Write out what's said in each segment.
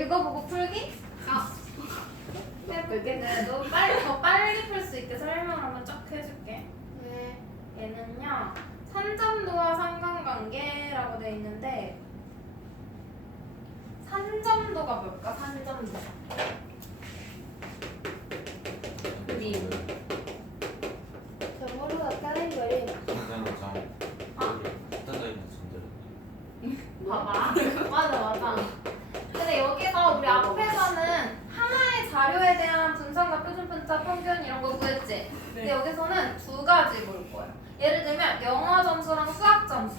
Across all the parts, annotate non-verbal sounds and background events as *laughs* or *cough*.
읽어보고 풀기? 아. 해볼게. 네, 너 빨리 더 빨리 풀 수 있게 설명 한번 쫙 해줄게. 네. 얘는요 산점도와 상관관계라고 돼 있는데 산점도가 뭘까? 산점도. 그림. 점으로 나타낸 그림. 전자장 아. 흩어져 있는 전자장 봐봐. 맞아, 맞아. 근데 여기서 우리 앞에서는 하나의 자료에 대한 분석과 표준분자 평균 이런 거 구했지? 근데 여기서는 두 가지 볼 거예요. 예를 들면 영어 점수랑 수학 점수.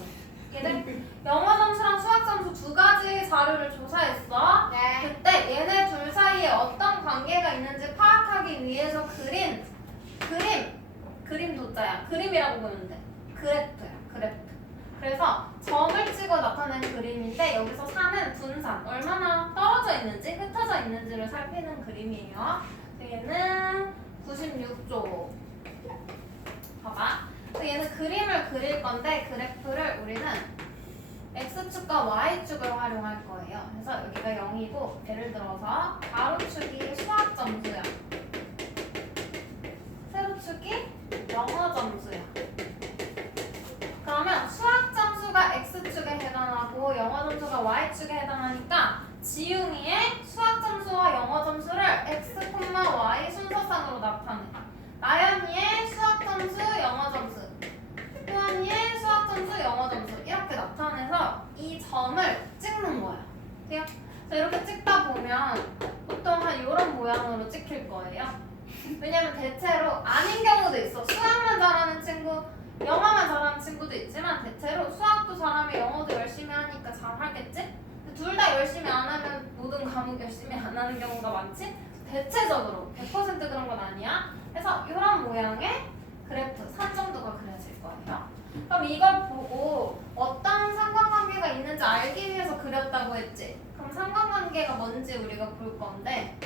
얘들 영어 점수랑 수학 점수 두 가지 자료를 조사했어. 네. 그때 얘네 둘 사이에 어떤 관계가 있는지 파악하기 위해서 그린 그림 그림 도자야 그림이라고 보면 돼 그래프야 그래프. 그래서 점을 찍어 나타낸 그림인데 여기서 산은 분산. 얼마나 떨어져 있는지 흩어져 있는지를 살피는 그림이에요. 얘는 96조. 봐봐. 얘는 그림을 그릴 건데 그래프를 우리는 x축과 y축을 활용할 거예요. 그래서 여기가 0이고 예를 들어서 가로축이 수학 점수야. 세로축이 영어 점수야. 그러면 수학 x축에 해당하고 영어 점수가 y축에 해당하니까 지웅이의 수학 점수와 영어 점수를 x, y 순서상으로 나타내. 나연이의 수학 점수, 영어 점수. 효원이의 수학 점수, 영어 점수 이렇게 나타내서 이 점을 찍는 거야. 돼요? 그래서 이렇게 찍다 보면 보통 한 이런 모양으로 찍힐 거예요. 왜냐면 대체로 아닌 경우도 있어. 수학만 잘하는 친구, 영어만 잘하는 친구도 있지만 대체로 수학도 잘하면 영어도 열심히 하니까 잘하겠지? 둘 다 열심히 안 하면 모든 과목 열심히 안 하는 경우가 많지? 대체적으로 100% 그런 건 아니야. 그래서 이런 모양의 그래프, 산 정도가 그려질 거예요. 그럼 이걸 보고 어떤 상관관계가 있는지 알기 위해서 그렸다고 했지? 그럼 상관관계가 뭔지 우리가 볼 건데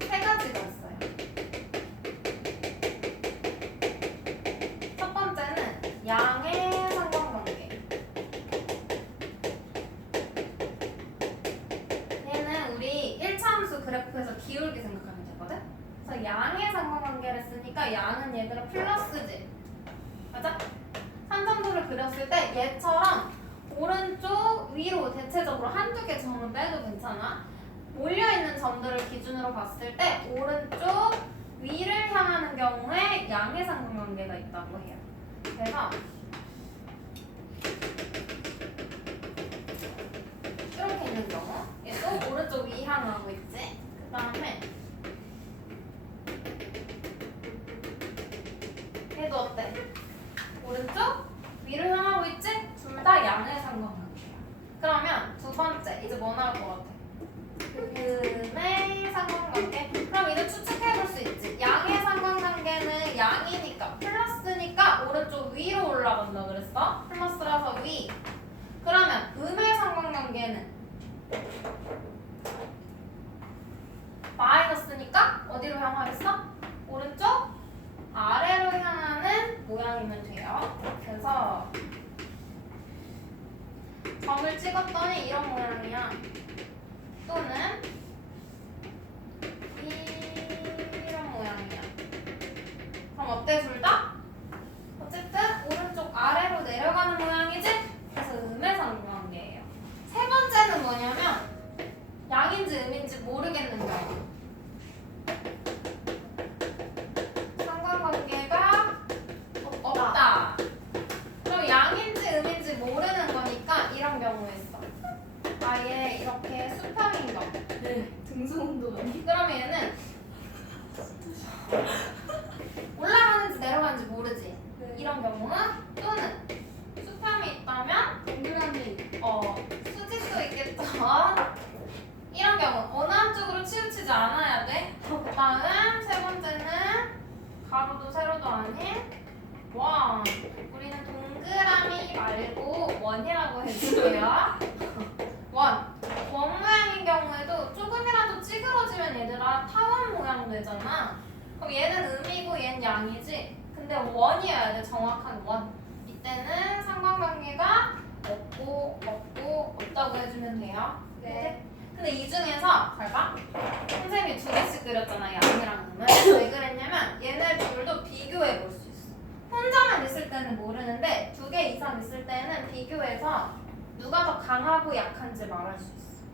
세 가지가 있어요. 첫 번째는 양의 상관관계. 얘는 우리 1차 함수 그래프에서 기울기 생각하면 되거든? 그래서 양의 상관관계를 쓰니까 양은 얘들아 플러스지. 맞아? 산점도를 그렸을 때 얘처럼 오른쪽 위로 대체적으로 한두 개 점을 빼도 괜찮아. 몰려있는 점들을 기준으로 봤을 때 오른쪽 위를 향하는 경우에 양의 상관관계가 있다고 해요. 그래서 이렇게 있는 경우 얘도 오른쪽 위 향하고 있지. 그 다음에 얘도 어때? 오른쪽 위를 향하고 있지? 둘 다 양의 상관관계야. 두 번째 이제 뭐 나올 것 같아? 음의 상관관계. 그럼 이제 추측해 볼 수 있지. 양의 상관관계는 양이니까 플러스니까 오른쪽 위로 올라간다 그랬어? 플러스라서 위. 그러면 음의 상관관계는 마이너스니까 어디로 향하겠어? 오른쪽 아래로 향하는 모양이면 돼요. 그래서 찍었더니 이런 모양이야. 또는 이런 모양이야. 그럼 어때 둘 다? 어쨌든 오른쪽 아래로 내려가는 모양이지? 그래서 음의 상관관계예요. 세 번째는 뭐냐면 양인지 음인지 모르겠는 경우. 상관관계가 없다. 그럼 양인지 음인지 모르는 거니까 이런 경우에 있어. 아예 이렇게 수평인 거. 네. 등성도 아니. 그러면 얘는 올라가는지 내려가는지 모르지. 네. 이런 경우는 또는 수평이 있다면 동그라미. 어 수직도 있겠죠. 이런 경우 어느 한쪽으로 치우치지 않아야 돼. 다음 세 번째는 가로도 세로도 아닌 원. 우리는 동그라미 말고 원이라고 해줄게요. *laughs* 원. 원 모양인 경우에도 조금이라도 찌그러지면 얘들아 타원 모양 되잖아. 그럼 얘는 음이고 얘는 양이지. 근데 원이어야 돼 정확한 원. 이때는 상관관계가 없고 없고 없다고 해주면 돼요. 네. 근데 이 중에서 잘 봐. 선생님이 두 개씩 그렸잖아 양이랑 음을. *laughs* 왜 그랬냐면 얘네 둘도 비교해 볼 수 있어. 혼자만 있을 때는 모르는데 두 개 이상 있을 때는 비교해서 누가 더 강하고 약한지 말할 수 있어.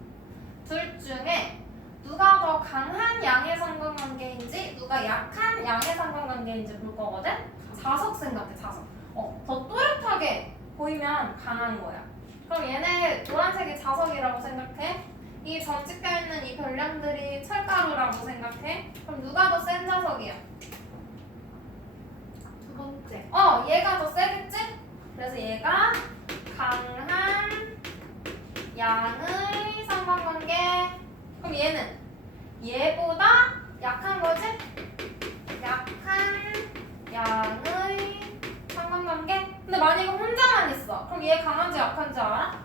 둘 중에 누가 더 강한 양의 상관관계인지 누가 약한 양의 상관관계인지 볼 거거든. 자석 생각해 자석. 어, 더 또렷하게 보이면 강한 거야. 그럼 얘네 노란색이 자석이라고 생각해. 이 점찍혀 있는 이 별량들이 철가루라고 생각해. 그럼 누가 더 센 자석이야? 두 번째. 어, 얘가 더 세겠지? 그래서 얘가 강한 양의 상관관계. 그럼 얘는 얘보다 약한 거지? 약한 양의 상관관계. 근데 만약에 혼자만 있어. 그럼 얘 강한지 약한지 알아?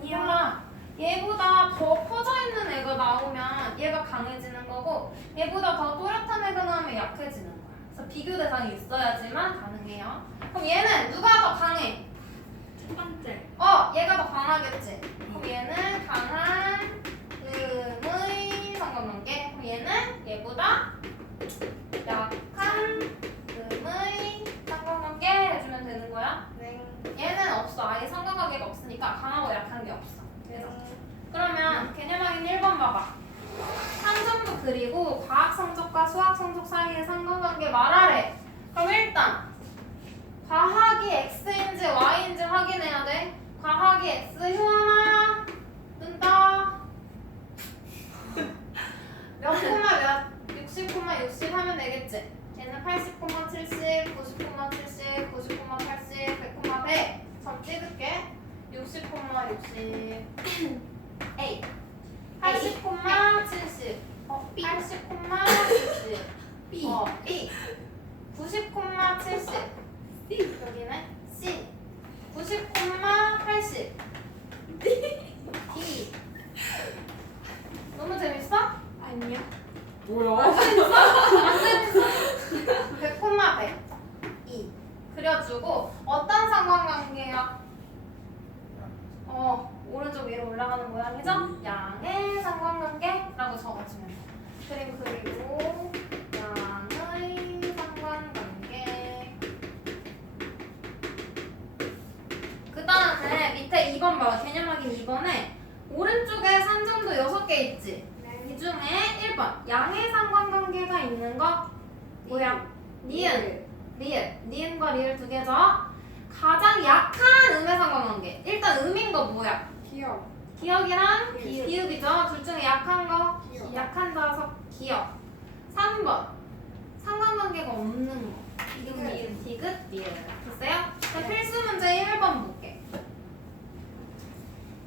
몰라. 얘보다 더 커져 있는 애가 나오면 얘가 강해지는 거고 얘보다 더 또렷한 애가 나오면 약해지는 거야. 그래서 비교 대상이 있어야지만 가능해요. 그럼 얘는 누가 더 강해? 첫 번째. 어, 얘가 더 강하겠지. 그럼 얘는 강한 상 관관계. 그럼 얘는 얘보다 약한 음의 상관관계 해주면 되는 거야. 네. 얘는 없어. 아예 상관관계가 없으니까 강하고 약한 게 없어. 그래서 그러면 개념 확인 1번 봐봐. 함정도 그리고 과학 성적과 수학 성적 사이의 상관관계 말하래. 그럼 일단 과학이 x인지 y인지 확인해야 돼. 과학이 x 효하나 뜬다. 몇 콤마 몇 60 콤마 60 하면 되겠지. 얘는 80 콤마 70, 90 콤마 70, 90 콤마 80, 100 콤마 100. 점 찍을게. 60 콤마 60. A. 80 콤마 70. 어, 80 콤마 70. B. 어, B. 90 콤마 70. C. 여기는 C. 90 콤마 80. D. 너무 재밌어? 아니요. 안 재밌어? 안 재밌어? 100 콤마 100. 2. 그려주고 어떤 상관관계야? 어, 오른쪽 위로 올라가는 모양이죠? 양의 상관관계라고 적어주면 돼. 그림 그리고 양의 상관관계. 그 다음에 밑에 2번 봐봐. 개념 확인 2번에 오른쪽에 산점도 6개 있지? 이 중에 1번 양의 상관관계가 있는 거 뭐야? 니은, 리을, 니은과 리을 두 개죠? 가장 약한 음의 상관관계. 일단 음인 거 뭐야? 기억. 기억이랑 기읍. 기읍이죠. 둘 중에 약한 거, 기억. 약한 자석 기억. 3번 상관관계가 없는 거. 디귿, 미음, 디귿, 리을. 됐어요? 그럼 필수 문제 1번 볼게.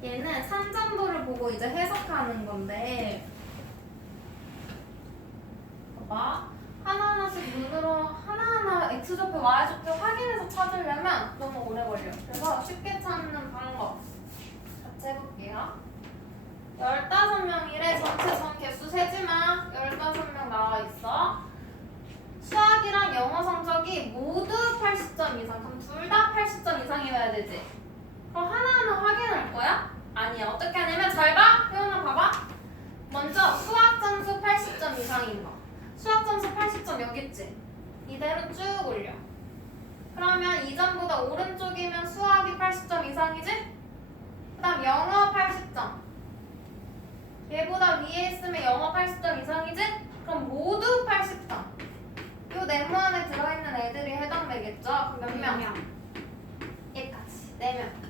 얘는 이제 해석하는 건데 봐봐. 하나하나씩 눈으로 하나하나 x좌표, y좌표 확인해서 찾으려면 너무 오래 걸려. 그래서 쉽게 찾는 방법 같이 해볼게요. 15명이래 전체 전 개수 세지마 15명 나와 있어. 수학이랑 영어 성적이 모두 80점 이상. 그럼 둘 다 80점 이상이어야 되지. 그럼 하나하나 확인할 거야? 아니야. 어떻게 하냐면 잘 봐. 혜원아 봐봐. 먼저 수학 점수 80점 이상인 거. 수학 점수 80점 여기 있지. 이대로 쭉 올려. 그러면 이전보다 오른쪽이면 수학이 80점 이상이지? 그 다음 영어 80점. 얘보다 위에 있으면 영어 80점 이상이지? 그럼 모두 80점. 요 네모 안에 들어있는 애들이 해당되겠죠? 몇 명? 얘까지. 4명.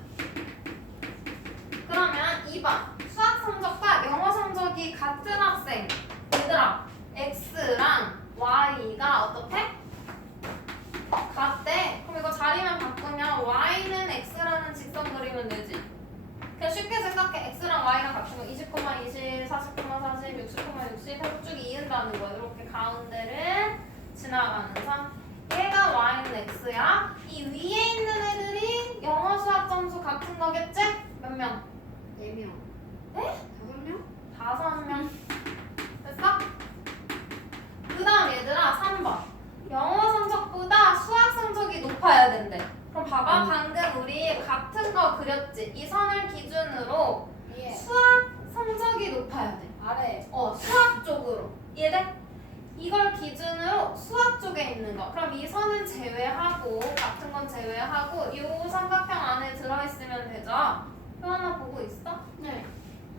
그러면 2번. 수학 성적과 영어 성적이 같은 학생. 얘들아, X랑 Y가 어떻대? 같대. 그럼 이거 자리만 바꾸면 Y는 X라는 직선 그리면 되지. 그냥 쉽게 생각해. X랑 Y랑 거 20, 20, 40, 40, 60, 60 해서 쭉 이은다는 거야. 이렇게 가운데를 지나가면서 얘가 Y는 X야. 이 위에 있는 애들이 영어 수학 점수 같은 거겠지? 몇 명? 4명. 네? 5명? 다섯 명. 됐어? 그 다음 얘들아 3번. 영어 성적보다 수학 성적이 높아야 된대. 그럼 봐봐. 방금 우리 같은 거 그렸지? 이 선을 기준으로 예. 수학 성적이 높아야 어, 수학 쪽으로. 이해돼? 이걸 기준으로 수학 쪽에 있는 거. 그럼 이 선은 제외하고 같은 건 제외하고 요 삼각형 안에 들어있으면 되죠. 또 하나 보고 있어? 네.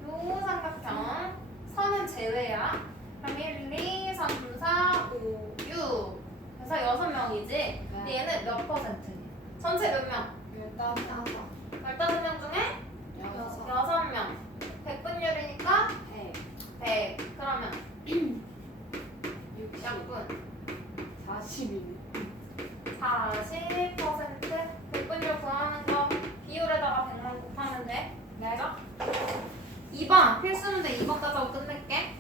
요 삼각형 선은 제외야. 그럼 1, 2, 3, 4, 5, 6. 그래서 여섯 명이지. 근데 얘는 몇 퍼센트? 전체 몇 명? 열다섯. 15명 중에 여섯. 여섯 명. 100분율이니까 백. 100. 그러면 육십. 약분 사십이네. 40% 100분율 구하는 거 비율에다가 100만 곱하면 돼. 내가 2번 필수 문제 2번까지 하고 끝낼게.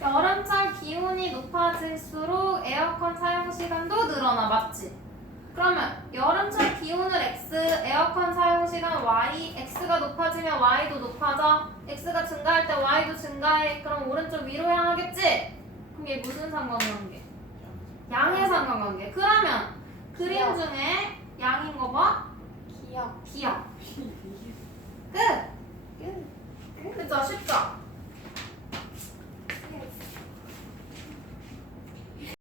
여름철 기온이 높아질수록 에어컨 사용 시간도 늘어나 맞지? 그러면 여름철 기온을 x, 에어컨 사용 시간 y, x가 높아지면 y도 높아져. x가 증가할 때 y도 증가해. 그럼 오른쪽 위로 향하겠지? 그럼 얘 무슨 상관관계? 양의 상관관계. 그러면 그림 기억. 중에 양인 거 봐. 기억. 기억. 끝. 끝. 그죠? 쉽죠?